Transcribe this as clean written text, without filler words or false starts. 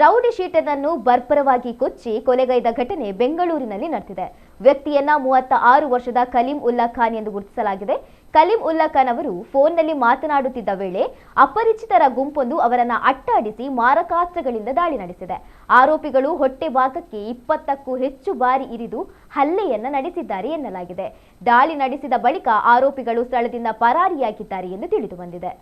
Rowdy ಶೀಟರ್ನನ್ನು ಬರ್ಬರವಾಗಿ ಕೊಚ್ಚಿ ಕೊಲೆಗೈದ ಘಟನೆ ಬೆಂಗಳೂರಿನಲ್ಲಿ ನಡೆದಿದೆ. ವ್ಯಕ್ತಿಯನ್ನ 36 ವರ್ಷದ ಕಲೀಂ ಉಲ್ಲಾ ಖಾನ್ ಎಂದು ಗುರುತಿಸಲಾಗಿದೆ. ಕಲೀಂ ಉಲ್ಲಾ ಖಾನ್ ಅವರು ಫೋನ್ನಲ್ಲಿ ಮಾತನಾಡುತ್ತಿದ್ದ ವೇಳೆ ಅಪರಿಚಿತರ ಗುಂಪೊಂದು ಅವರನ್ನ ಅಟ್ಟಾಡಿಸಿ ಮಾರಕಾಸ್ತ್ರಗಳಿಂದ ದಾಳಿ ನಡೆಸಿದೆ. ಆರೋಪಿಗಳು ಹೊಟ್ಟೆ ಭಾಗಕ್ಕೆ 20ಕ್ಕೂ ಹೆಚ್ಚು ಬಾರಿ ಇರಿದು ಹಲ್ಲೆಯನ್ನ ನಡೆಸಿದ್ದಾರೆ ಎನ್ನಲಾಗಿದೆ. ದಾಳಿ ನಡೆಸಿದ ಬಳಿಕ ಆರೋಪಿಗಳು ಸ್ಥಳದಿಂದ ಪರಾರಿಯಾಗಿದ್ದಾರೆ ಎಂದು ತಿಳಿದು ಬಂದಿದೆ.